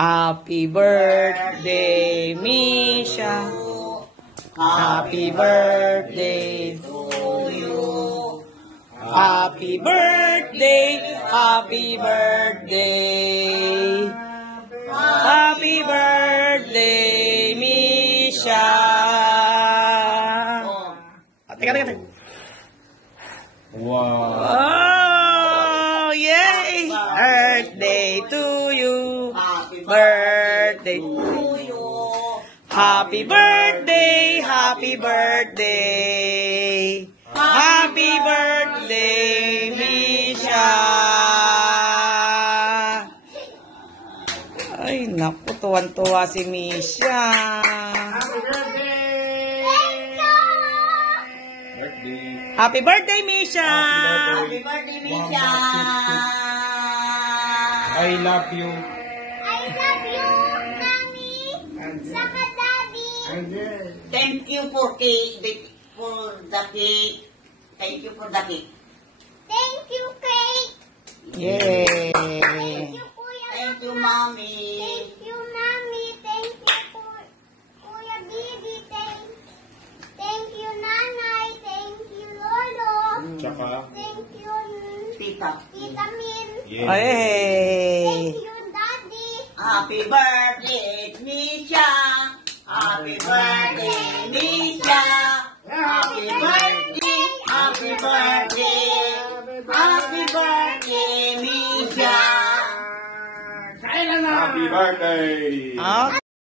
Happy birthday, Misha. Happy birthday to you. Happy birthday, happy birthday. Happy birthday, Misha. Teka. Wow. Oh, yay! Birthday to you. Birthday to you. Happy birthday, happy birthday. Happy birthday, Misha. Ay, naku, tuwan-tuwa si Misha. Happy birthday, Misha. Happy birthday, Misha. I love you. I love you, Mommy. Saka Daddy. Thank you for the cake. Thank you for the cake. Thank you, Cake. Yay. Thank you, Kuya. Thank you, Mommy. Thank you, Mommy. Thank you, Kuya Bibi. Thank you, Nanay. Thank you, Lolo. Tsaka. Thank you, Tita. Tita Min. Yeah. Ay. Thank you, Daddy. Happy birthday, Misha. Happy birthday, Misha. Happy birthday, happy birthday. Happy birthday, Misha. Happy birthday. Okay.